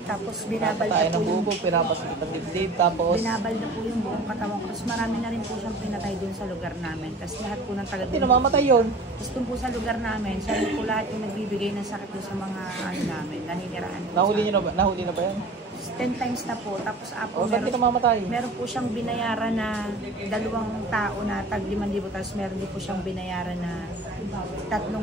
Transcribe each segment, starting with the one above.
Tapos binabal tayo na ng po yung... bubog, pinapasikip ang dibdib, tapos... Binabal na po yung buong katawan ko. Tapos marami na rin po siyang pinatay dun sa lugar namin. Tapos lahat po ng taga Hindi namamatay yun. Tapos dun po sa lugar namin, siya po lahat yung nagbibigay ng sakit doon sa mga ano namin, naniniraan po Nahuli na ba yan? 10 times na po. Tapos O, saan di namamatay? meron po siyang binayaran na 2 tao na tag 5,000. Tapos meron din po siyang binayaran na 3,000.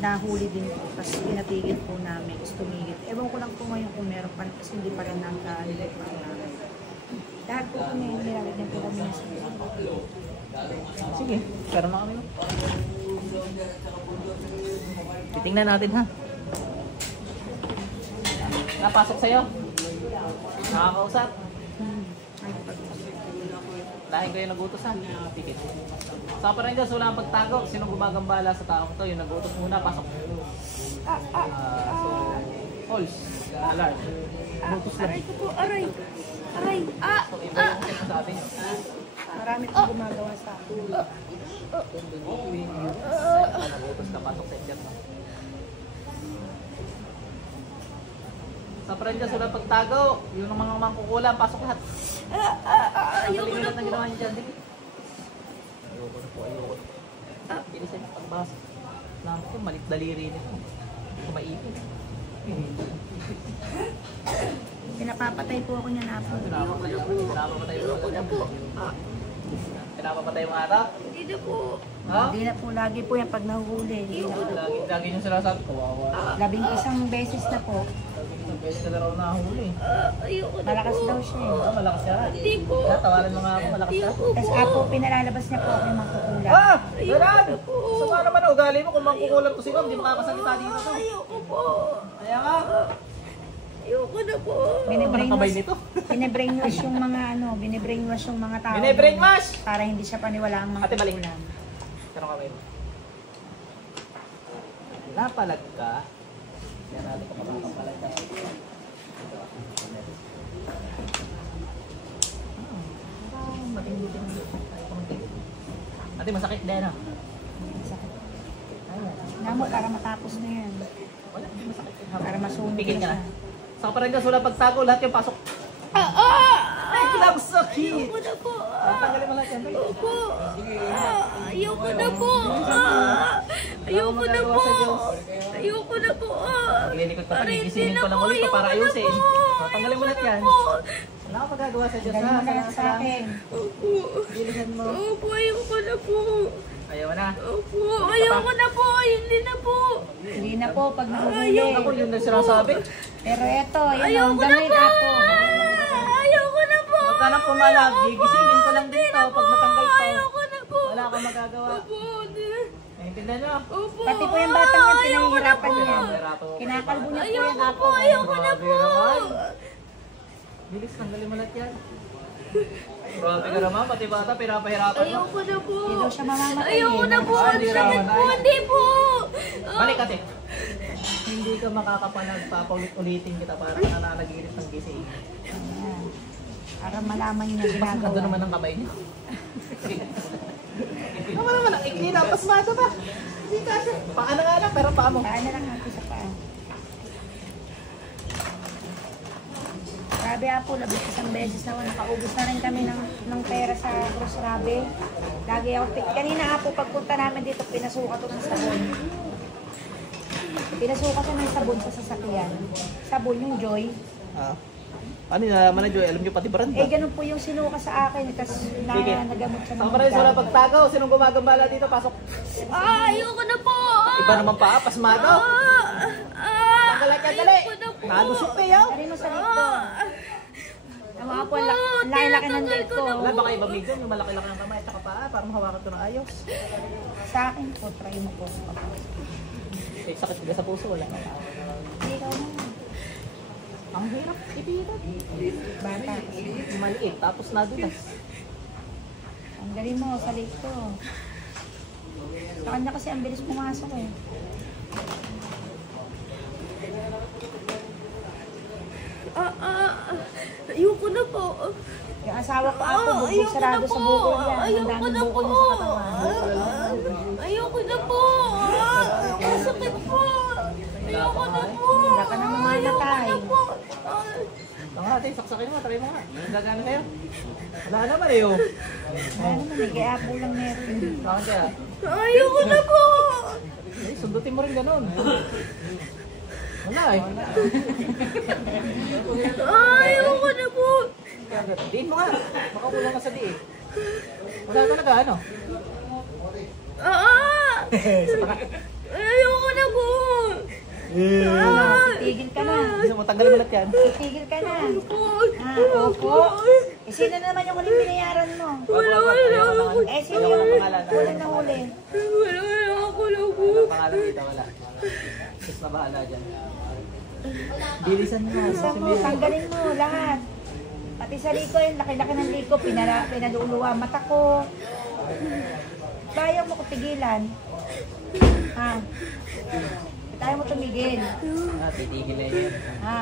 Nahuli din po. Tapos pinatigil po namin. Tapos tumigil. Ewan ko lang po ngayon kung meron pa rin. Kasi hindi pa rin nagka-lilit pa namin. Lahat po kami nilalagyan po kami na Sige, pero na kami. Titingnan natin ha. Napasok sa'yo. Nakakausap. Dahil kayo nagutos ha. Pikit. Sa pa rin Diyos, wala ang pagtago. Sinong gumagambala sa taong to? Yung nagutos muna, pasok. So, false. Alarm. Gutos lang. Aray ko po, aray. Aray. So, iba yung sinasabi nyo. Marami pong gumagawa sa akin. Nagutos ka, pasok sa inyo. Sa pa rin Diyos, wala pagtago. Yung mga mangkukulam, pasok lahat. Ayoko na po. Ginawa niyo dyan, di ba? Ayoko na po, ayoko. Bilisan yung pagbasa. Lang ko, malit daliri nito. Hindi ko maipit. Pinapapatay po ako niya na po. Pinapapatay po. Pinapapatay mo ata? Hindi na po. Ha? Hindi na po. Lagi po yan pag nahuhuli. Hindi na po. Lagi nyo sinasabi, kawawa. 11 beses na po. Isang beses ka na raw nahuli. Malakas daw siya eh. Malakas ka. Hindi po. Tawaran mo nga ako, malakas ka. Tapos ako, pinalalabas niya po ako yung mangkukulam. Ganun! Sama naman ang ugali mo kung mangkukulam ko sino, hindi makakasalita dito to. Ayoko po. Kaya nga. Ayoko na po. Kamay nito. Bine-brainwash yung mga ano, bine-brainwash yung mga tao. Bine-brainwash? Para hindi siya paniwala ang Ate, balik. mangkukulam. Pero kamay mo. Napalag ka. Yan natin kung makakapalag ka. Matindi-tindi. Ate, masakit din ha? Sakit. Namo, para matapos na yan. Wala, hindi masakit. Para masunog Pigil na ka na. siya. Sa Parangas, wala pagtago, lahat yung pasok. Ay, lang sakit! Ayoko na po. Tanggalin mo lahat yan. Opo. Ayoko na po. Ayoko na po. Ayoko na po. Maglilikot pa, Aray, gigisingin ko lang hindi ulit na po. para ayusin. Ayoko na po. Tanggalin mo lahat yan. Ayoko na po. Wala akong magagawa sa Diyos Galing ha. mo na lang sa akin. Opo. Bilisan mo. Opo, ayoko na po. Ayaw na. Opo, ayoko na po. Hindi na po. Hindi na po, pag nahuhuli. Ako yun na sinasabi. Pero eto, yan Ayoko ang na gamit po. ako. Ayoko na po. Huwag ka nang pumalag. Gigisingin ko lang dito. Pag natanggal to, Ayoko na po. wala kang magagawa. Opo. Naintindihan nyo? Opo. Pati po yung batang yan, pinahihirapan niya. Nahihirapan ko. Kinakalbo niya po yan Ayoko ako. po. Ayoko na Grabe po. naman. Bilis, tanggalin mo lahat yan. Grabe ka naman, pati bata, pinapahirapan mo. Ayoko na po. Hindi daw siya mamamatay. Ayoko na po. Hindi Ang raw sakit po. matay. Hindi po. Balik kasi. Hindi ka makakapanag, papaulit-ulitin kita para ka nananaginip ng gising. Ayan. Para malaman niya Pasmado ginagawa. naman ang kamay niyo. Naman naman ang ikli na, pasmado pa. Hindi kasi. Paa na nga lang, pero paa mo. Paano lang natin sa paa. Grabe po, 11 beses na nakaubos na rin kami ng pera sa Cruz Rabe. Lagi ako, kanina nga po pagpunta namin dito, pinasuka to ng sabon. Pinasuka to ng sabon sa sasakyan. Sabon yung Joy. Ah. Ano yung nalaman na Joy? Alam niyo pati Branda. Eh, ganun po yung sinuka sa akin. Tapos Sige. nagamot siya Sa pares wala pagtagaw. Sinong gumagambala dito? Pasok. Ayoko na po. Iba naman pa, pasmado. Tanggalan ka, dali. Ayoko na po. Nagusok pa yaw. Dari mo sa dito. Ang mga po, ang laki-laki ng leg ko. Wala ba kayo ibang dyan? Yung malaki-laki ng kamay at saka paa para mahawakan ito ng ayos. Sa akin po, try mo po. Eh, sakit ka sa puso, wala ka. Hindi ka na. Ang hirap, ipitan. Bata. Maliit, tapos nadulas. Ang galing mo sa leg ko. Sa kanya kasi ang bilis pumasok eh. Ayoko na po. Yung asawa ko ako, bubog sarado sa bukol yan. Ang Ayoko daming na bukol po. niya sa katawan. Ayoko na po. Ang sakit po. Ayoko na po. Hindi ka na mamamatay. Ayoko na po. ate, saksakin mo, try mo nga. Anong gagana sa'yo? Wala naman eh, oh. Ano naman eh, kaya po lang meron. Bakit kaya? Ayoko na po! Eh, sundutin mo rin ganun. Wala eh. Ayoko na po! Diin mo nga. Baka kulang ka sa diin. Wala talaga, ano? Ayoko na po! Titigil ka na. Gusto mo, tanggalin mo lahat yan. Titigil ka na. Opo. Eh, sino naman yung huling binayaran mo? Wala. Eh, sino Wala yung pangalan. huling na huli? Wala ako na po! Walang pangalan dito, wala. Sus na bahala dyan. Bilisan mo. Isa mo, tanggalin mo lahat. Pati sa liko, yung laki-laki ng liko, pinaluluwa mata ko. Kaya mo ko pigilan. Ha? Kaya mo tumigil. Titigil na yun. Ha?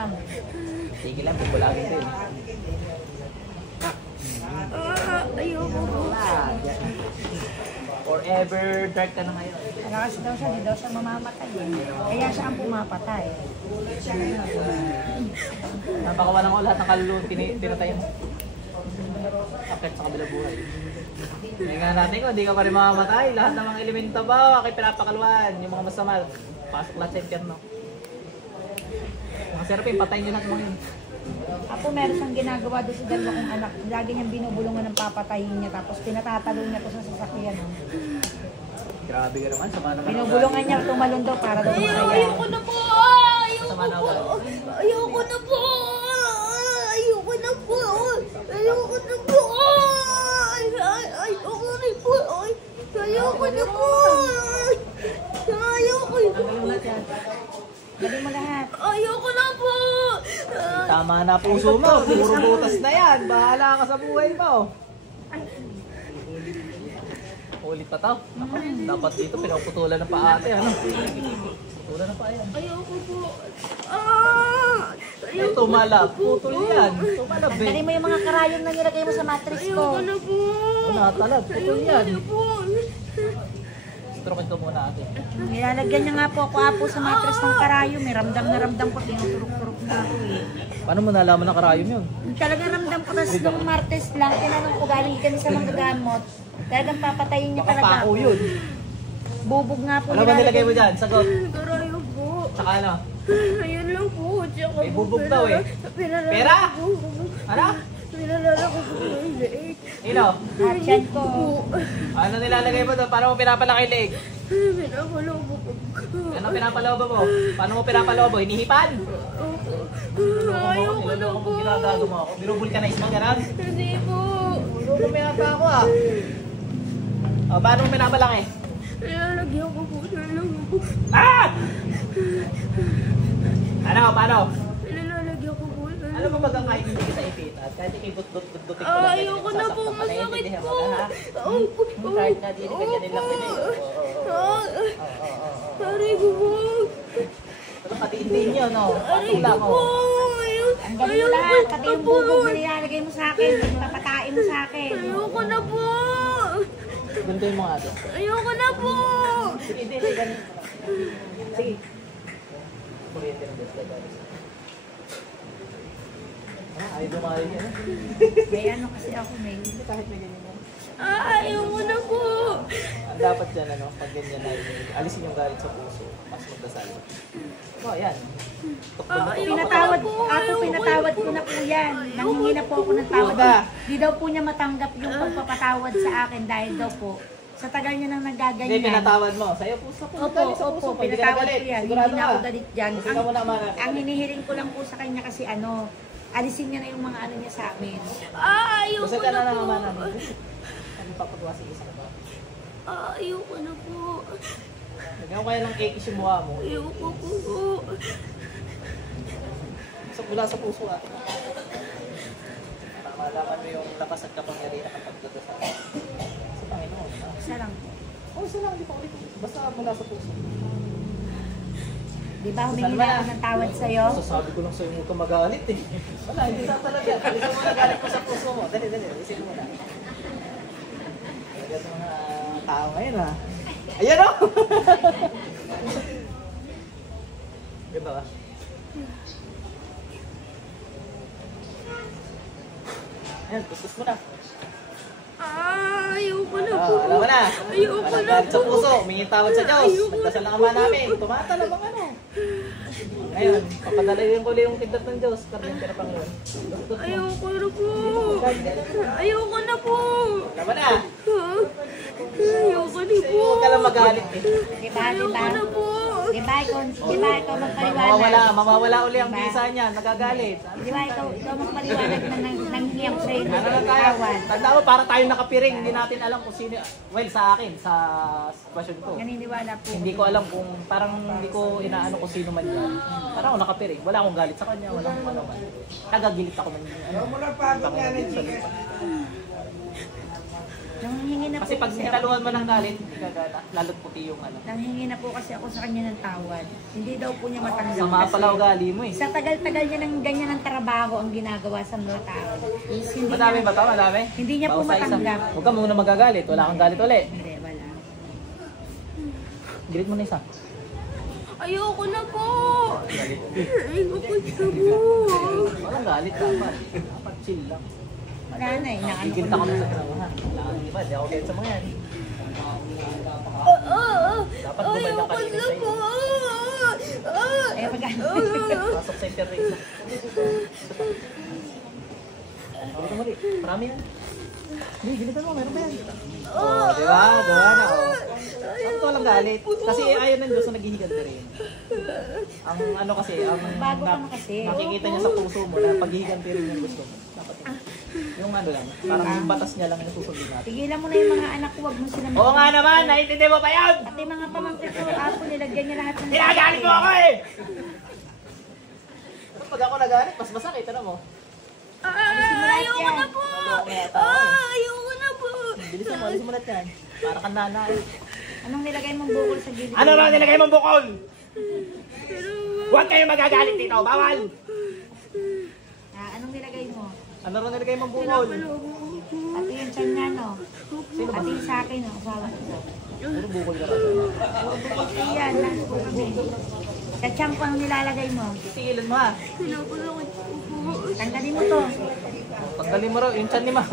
Titigil lang, bubulagin ko yun. Ayoko po! Forever dark ka na ngayon. Malakas daw siya, di daw siya mamamatay. Kaya siya ang pumapatay. Napakawalan ko lahat ng kaluluwa, tinatay mo. Akit sa kabilang buhay. Tingnan natin kung hindi ka pa rin mamamatay. Lahat ng mga elemento ba, ako'y pinapakaluan. Yung mga masama, pasok lahat sa impyerno. Mga serapin, patayin nyo natin mga yun. Apo meron siyang ginagawa doon sa dalawa kong anak. Lagi niyang binubulungan ng papatayin niya. Tapos pinatatalo niya to sa sasakyan. No? Grabe ka naman, sama naman. Binubulungan niya tumalon daw para daw masaya. Ayoko na po! Sama na ako. Ayoko na po! Ayoko na po! Ayoko na po! Ayoko na po! Ayoko na po! Ayoko na po! Galing mo lahat. Ayoko na po! Tama na puso mo, puro butas na yan. Bahala ka sa buhay mo. Ulit pa to. Dapat dito pinaputulan ng paa ate, ano? Putulan ng paa yan. Ayoko po! Eh, tumalab. Putol yan. Tumalab eh. Tanggalin mo yung mga karayom na nilagay mo sa matrix ko. Ayoko na po! Tumatalab. Putol yan. Ayoko na po! Strokin ko muna ate. Nilalagyan niya nga po ako sa matrix ng karayom. May ramdam na ramdam ko. Tinuturok-turok na ako eh. Paano mo nalaman na karayom yun? Talagang ramdam ko. Tapos nung martes lang, tinanong ko galing kami sa mga gamot. Talagang papatayin niya Baka talaga pako ako. yun. Bubog nga po Ano ba nilagay mo dyan? Sagot. Karayo po! Tsaka ano? Ayun lang po! Tsaka May po, bubog daw eh. pinalala Pera? ko. Ano? Pinalala ko po yung leeg. Ino? At yan ko. Ano nilalagay mo doon? Paano mo pinapalaki yung leg? Pinapalobo ko. Ano pinapalobo mo? Paano mo pinapalobo? Hinihipan? Ayoko na po! Ginagago mo ako. Binubulkanize mo gano'n? Hindi po! Ulo mo yata ako ah. O, paano mo pinapalaki? Nilalagyan ko po siya lang po. Ah! Ano? Paano? Nilalagyan ko po siya Ano ba bagang kahit hindi kita ipitan? Kahit ikibut-but-butin ko lang. Ayoko na po! Masakit po! Kahit na hindi ka ganun lang din eh. Aray ko po! Ano katiin niyo, no? Aray Wala ko ko. po! Ang galing mo lahat. Pati yung bubog na nilalagay mo sa akin. Papatain mo sa akin. Ayoko na po! Ganito yung mga ato. Ayoko na po! Sige, hindi. Ganito. Sige. Kuryente ng best guys. Ayaw dumarin yan. May ano kasi ako may. Kahit may ganyan yan. Ayoko na po! Ang dapat dyan, ano, pag ganyan na, alisin yung galit sa puso. Mas magdasal. O, yan. Pinatawad pinatawad ko na po yan. Nanghingi na po ako ng tawad. Di daw po niya matanggap yung pagpapatawad sa akin dahil daw po sa tagal niya nang Hindi, nagaganyan. pinatawad mo. Sa'yo puso po. Opo, pinatawad ko yan. Hindi Sigurado na ako ka. galit dyan. Kasi ka muna mga. Ang hinihiling ko lang po sa kanya kasi ano, alisin niya na yung mga ano niya sa amin. Ayoko Gusto ka na na po! naman namin. Ano papagawa sa isa ka? Ayoko na po! Lagyan ko kaya ng cake yung mukha mo. Ayoko po! Sa mula sa puso ah. Para malaman mo yung lakas at kapangyarihan ng pagdadasal. Sa Panginoon. Isa lang po. Oo, isa lang. Hindi pa ulit. Basta mula sa puso. Di ba humingi na ako ng tawad sa'yo? Sasabi ko lang sa'yo mo ito magalit eh. Wala, hindi na talaga. Alisin mo na galit mo sa puso mo. Dali. Alisin mo na. Talaga sa mga tao ngayon ah. Ayan o! Ganda ka? Ayan, kuskus mo na. Ayoko na po. Alam mo na. Ayoko na Galit sa po. puso, humingi tawad sa Diyos. Nagdasal ang ama namin. Tumatala bang ano? Ngayon, papadalayin ko yung kidlat ng Diyos. Karyan ka na Panginoon. Ayoko na po. Ayoko na po. Alam mo na. Ayoko na po. Huwag ka lang magalit eh. Diba, Ayoko diba? na po. Diba, ikaw magpaliwanag. Mawawala uli ang visa niya. Nagagalit. Diba, ikaw magpaliwanag na nanghingi ako sa'yo ng Ano na kaya? tawad. Tanda mo, para tayo nakapiring. Hindi natin alam kung sino. Well, sa akin, sa sitwasyon ko. Naniniwala po. Hindi ko alam kung, parang hindi ko inaano kung sino man yan. Parang ako nakapiring. Wala akong galit sa kanya. Wala akong ano man. Tagagilit ako man. Panginoon sa lupa. Nanghingi na po Kasi pag ako. nitaluan mo ng galit, hindi ka gata. Lalo't puti yung ano. Nanghingi na po kasi ako sa kanya ng tawad. Hindi daw po niya matanggap. Sama pala ugali mo eh. Sa tagal-tagal niya ng ganyan ng trabaho ang ginagawa sa mga tao. Is hindi Madami niya, ba ito? Madami? Hindi niya po Pausa isa. matanggap. Huwag ka muna magagalit. Wala kang galit ulit. Hindi, wala. Gilit mo na isa. Ayoko na po. Ayoko na po. Walang galit dapat. Dapat chill lang. Wala na eh. Naano ko Gigilit na. ako sa trabaho. Hindi ba? Hindi ako galit sa mga yan. Dapat gumanda Ayoko ka rin na sa po. iyo. Eh, pag Pasok sa internet. Dito muli. Marami yan. Hindi, gilitan mo. Meron ba yan? Oh, di ba? Gawa na. Oh. Bakit walang galit? Kasi ayaw ng Diyos na naghihigad na rin. Ang ano kasi, ang Bago ka na kasi. nakikita niya sa puso mo na paghihiganti rin yung gusto mo. Dapat yung ano lang, parang yung batas niya lang yung susundin natin. Tigilan mo na yung mga anak ko, wag mo sila Oo nga naman, naiintindi mo ba yan? Pati mga pamangkin ko, apo, nilagyan niya lahat ng... Ginagalit mo ako eh! Pag ako nagalit, mas masakit, ano mo? Ayoko na po. Ayoko na po. Bilis mo, alis mo lahat yan. Para kang nanay. Anong nilagay mong bukol sa gilid? Ano ba nilagay mong bukol? Huwag kayo magagalit dito, bawal! Anong nilagay mo? Ano rin nilagay mong bukol? Pati yung tiyan niya, no? Pati yung sa akin, no? Asawa ko. Puro bukol ka rin. Ayan, lahat po kami. Sa tiyan ko, anong nilalagay mo? Tigilan mo ha. Tanggalin mo to. Tanggalin mo rin, yung chan ni ma.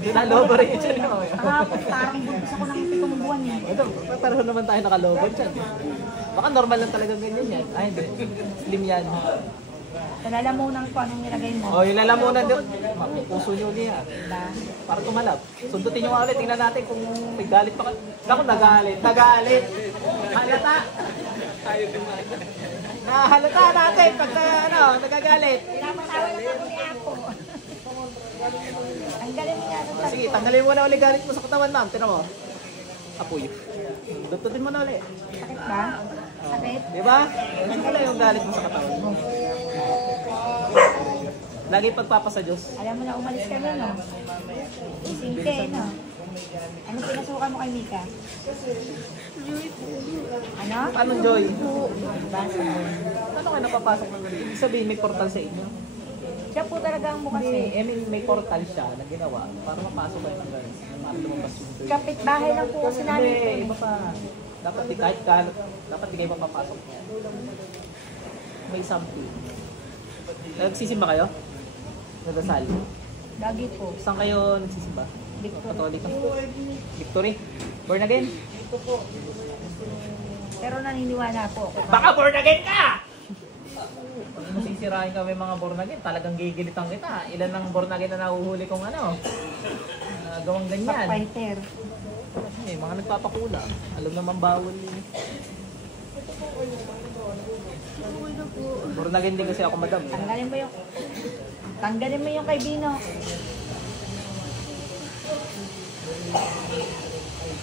Ginalobo rin yung chan ni ma. Kahapon, parang buntis ako ng 7 buwan eh. Ito, pareho naman tayo nakalobo chan. Baka normal lang talaga ganyan yan. Ay, hindi. Slim yan. Sa lalamunan ko, anong nilagay mo? Oh, yung lalamunan doon. Puso nyo niya. Diba? Para tumalab. Sundutin nyo nga ulit. Tingnan natin kung may galit pa ka. Naku, nagalit. Nagalit. Halata. Halata natin pag ano, nagagalit. Pinapatawa na ako ni Apo. Tanggalin mo nga sa Sige, tanggalin mo na ulit galit mo sa katawan, ma'am. Tinan mo. Apoy. Dututin mo na ulit. sakit ba? Sakit? Di ba? Ano na yung galit mo sa katawan mo? Lagi pagpapasa Diyos. Alam mo na umalis kami, no? Singke, no? Anong pinasukan mo kay Mika? Ano? Paano, Joy? Basa. Ano kayo napapasok ng galit? Ibig sabihin, may portal sa inyo. Siya po talaga ang bukas eh. May portal siya na ginawa para mapasok kayo ng galit. Para lumabas yung Joy. Kapit-bahay lang po kasi namin ito. Hindi, iba pa. Dapat di kahit kalat, dapat di kayo mapapasok niya. May something. Nagsisimba kayo? Nagdasal? Lagi po. Saan kayo nagsisimba? Victory. Katoliko? Victory? Born again? Pero naniniwala po ako. Baka born again ka! Pag masisirain kami mga born again, talagang gigilitan kita. Ilan ng born again na nahuhuli kong ano? Gawang ganyan. Fighter. May mga nagpapakula. Alam naman bawal yun. Born again din kasi ako, madam. Tanggalin mo yung kay Bino.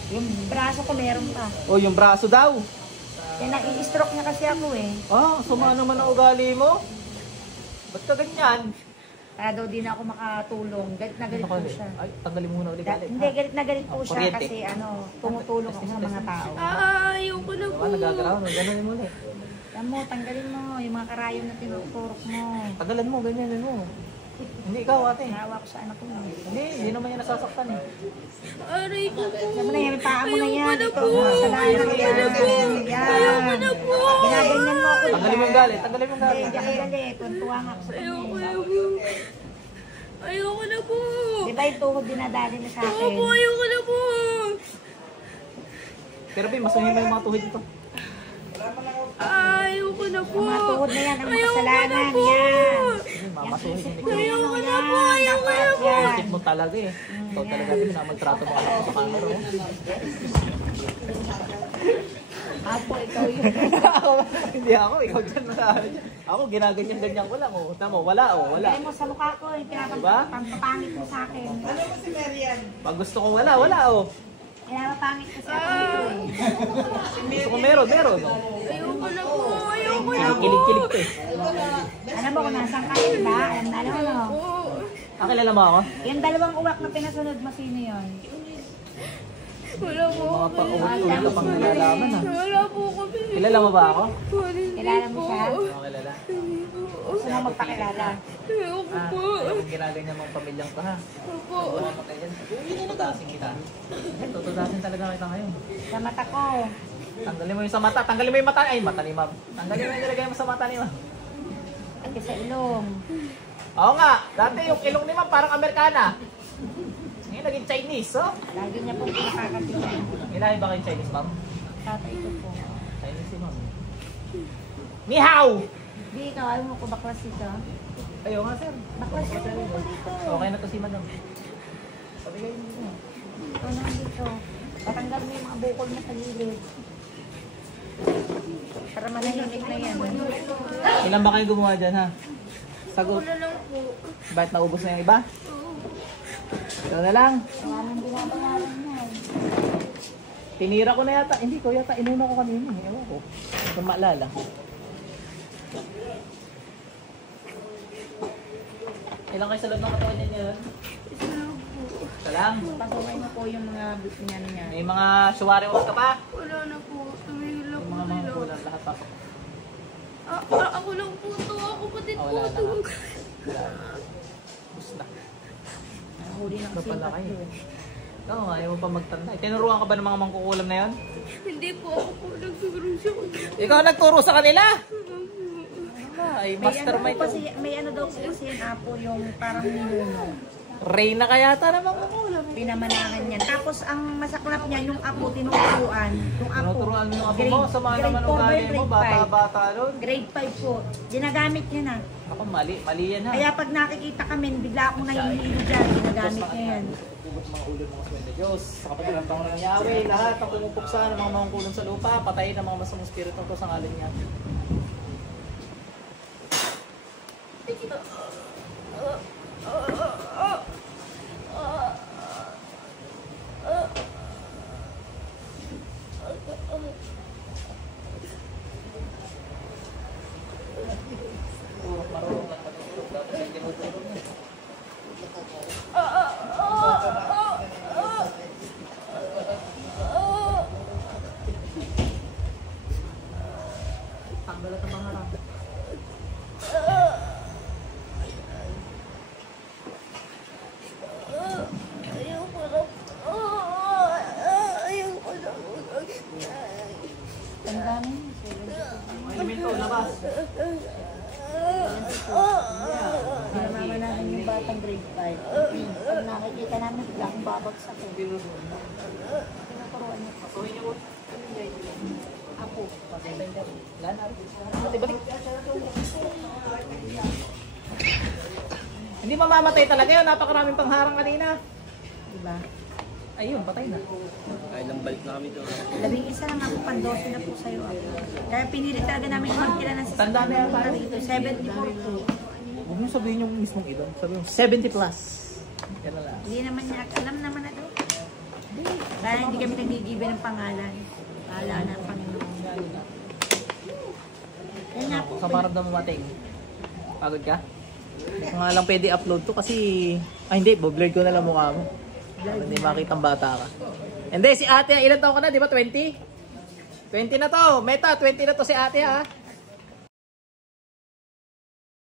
Yung braso ko meron pa. Oh, yung braso daw. Yan, nai-stroke niya kasi ako eh. Ah, suma naman ang ugali mo. Ba't ka ganyan? Para daw di na ako makatulong. Galit na galit po siya. Ay, tanggalin mo muna ulit galit. Hindi, galit na galit po siya Kuryente. kasi tumutulong ako sa mga tao. Ayoko na po. Diba, nagagalaw. Gano'n mo ulit. Alam mo, tanggalin mo yung mga karayon na tinuturok mo. Tagalan mo, ganyan mo. Hindi ikaw, ate. Nawa ko sa anak ko. Hindi naman yan nasasaktan eh. Aray ko po. Alam mo na yan, may paa mo na yan. Ito, po. kasalanan mo yan. Ayoko na po. Ginaganyan mo ako. Tanggalin mo yung galit, tanggalin mo yung Hindi, galit. hindi ako galit. Tuntuwa nga ako sa kanya. Ayoko na po. Ayoko na po. Di ba yung tuhod dinadali na sa akin? Opo, ayoko na po. Pero Bin, masuhin mo yung mga tuhod dito. Ayoko na po. Ang mga tuhod na yan, ang Ayoko makasalanan na po. yan. Mamasuhin Isip hindi ko ko. yan, Ayoko na yan. po, ayoko na po. Dapat yan. Isip mo talaga eh. Ikaw talaga Bin, na magtrato mo ako sa camera. Oh. Apo, ikaw yun. Hindi ako, ikaw dyan. Ako, ginaganyan-ganyan ko lang. Oh. Tama, wala oh, wala. Kaya mo sa mukha ko, yung Diba? pinapapangit mo sa akin. Pag gusto ko wala, wala oh. Pinapapangit ko sa akin. Gusto ko meron. Oh. Ayoko na po. Ayoko na po. Kilig-kilig to eh. Alam mo kung nasan ka, diba? Alam mo. Kilala mo ako? Yung dalawang uwak na pinasunod mo, sino yun? Wala po. Mga paulit-ulit ka pang nalalaman ha. Wala po kami. Kilala mo ba ako? Kilala mo siya? Oo, kilala. Gusto mo magpakilala? Ayoko Ah, po. yung ginaganyan mong pamilyang to ha. Opo. Buwan mo tayo dyan. Tututasin kita. Tututasin talaga kita ngayon. Sa mata ko. Tanggalin mo yung sa mata. Tanggalin mo yung mata. Ay, mata ni ma'am. Tanggalin mo yung nilagay mo sa mata ni ma'am. Pati sa ilong. Oo nga. Dati yung ilong ni ma'am parang Amerikana. Ngayon naging Chinese, oh. Lagi niya pong pinakakatigan. Ilahin ba kayo Chinese, ma'am? Tatay ko po. Chinese si ma'am. Ni hao! Di, ikaw, ayaw mo ko baklas dito? Ayaw nga, sir. Baklas mo ko dito. Okay na to si madam. Sabi kayo dito. Ito naman dito. Patanggal mo yung mga bukol mo sa gilid. Para manahimik na yan. Ilan ba kayo gumawa dyan, ha? Sagot. Wala lang po. Bakit naubos na yung iba? Ikaw na lang. Wala nang binabayaran yan. Tinira ko na yata. Hindi ko yata. Inuna ko kanina. Ewan ko. Kung maalala. Ilang kayo sa loob ng katawan niya yun? Isa lang po. Isa lang. Pasukin mo po yung mga niyan niya. May mga suwari ka pa. Wala na po. Tumigil lang Yung po mga nila. kulang lahat pasok. Ako lang po to. Ako pa din po Wala to. na. Bus na. Huli ng Ito pala sipat kayo. yun. Oo, ayaw mo pa magtanda. Tinuruan ka ba ng mga mangkukulam na yun? Hindi po ako po nagturo siya. Ikaw nagturo sa kanila! Ay, mastermind May ano, to. kasi, may ano daw po kasi yung apo yung parang ninuno. Reyna kaya ta na mangkukulam. Pinamanahan niyan. Tapos ang masaklap niya yung apo tinuturuan. Yung apo. Tinuturuan mo yung apo mo. Sama naman ang ugali mo. Bata-bata nun. Grade 5 po. Ginagamit niya na. Ako, mali. Mali yan ha. Kaya pag nakikita kami, bigla akong nahihilo dyan. Ginagamit niya yan. Hugot mga ulo mga swende Diyos. Sa kapatiran pa ng Yahweh, lahat ng pumupuksa ng mga mangkukulam sa lupa, patayin ng mga masamang spirito ko sa ngalan niya. Marunong lang matutulog. Dapat yung tinutulog niya. Tanggalat ang mga harap. Ayoko na. Ayoko na. Tandaan mo. Elemento, labas. Pinamamanahan yung batang grade 5. Pag nakikita namin, bigla akong babagsak eh. Tinuturuan niya. Pasuhin niyo po. Apo. Lana. Balik. Hindi mamamatay talaga yun. Napakaraming pangharang kanina. Diba? Ayun, patay na. 11 lang ako, pan-12 na po sa'yo. Kaya pinili talaga namin magkila ng Tanda na yan tayo. 74 po. Huwag niyo sabihin yung mismong edad. Sabihin yung 70 plus. Yan na lang. Hindi naman niya, alam naman na daw. Dahil hindi kami nagigibe ng pangalan. Bahala na ang Panginoon. Yan nga po. Sa paramdam mo mating. Pagod ka? Hindi ko nga lang pwede upload to kasi... Ay hindi, blurred ko na lang mukha mo. Para hindi makita ang bata ka. Hindi, si ate, ilan taon ka na? Di ba 20? 20 na to. Meta, 20 na to si ate ha.